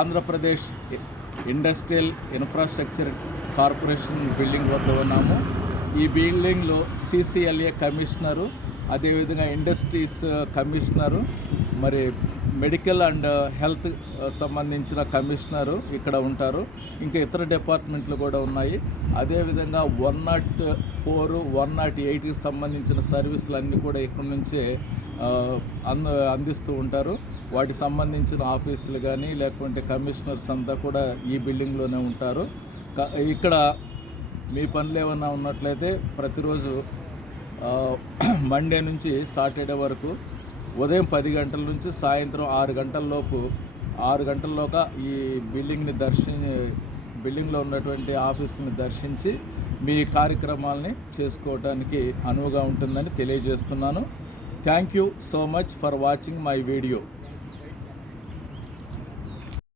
Andhra Pradesh industrial infrastructure corporation building వద్ద ఉన్నాము. ఈ బిల్డింగ్లో CCLA కమిషనరు, అదేవిధంగా ఇండస్ట్రీస్ కమిషనరు, మరి మెడికల్ అండ్ హెల్త్ సంబంధించిన కమిషనరు ఇక్కడ ఉంటారు. ఇంకా ఇతర డిపార్ట్మెంట్లు కూడా ఉన్నాయి. అదేవిధంగా 104, 108కి సంబంధించిన సర్వీసులు అన్నీ కూడా ఇక్కడ నుంచే అందిస్తూ ఉంటారు. వాటికి సంబంధించిన ఆఫీసులు కానీ లేకుంటే కమిషనర్స్ అంతా కూడా ఈ బిల్డింగ్లోనే ఉంటారు. ఇక్కడ మీ పనులు ఏమన్నా ఉన్నట్లయితే ప్రతిరోజు మండే నుంచి సాటర్డే వరకు ఉదయం 10 గంటల నుంచి సాయంత్రం 6 గంటల్లోగా ఈ బిల్డింగ్లో ఉన్నటువంటి ఆఫీస్ని దర్శించి మీ కార్యక్రమాలని చేసుకోవడానికి అనువుగా ఉంటుందని తెలియజేస్తున్నాను. Thank you so much for watching my video.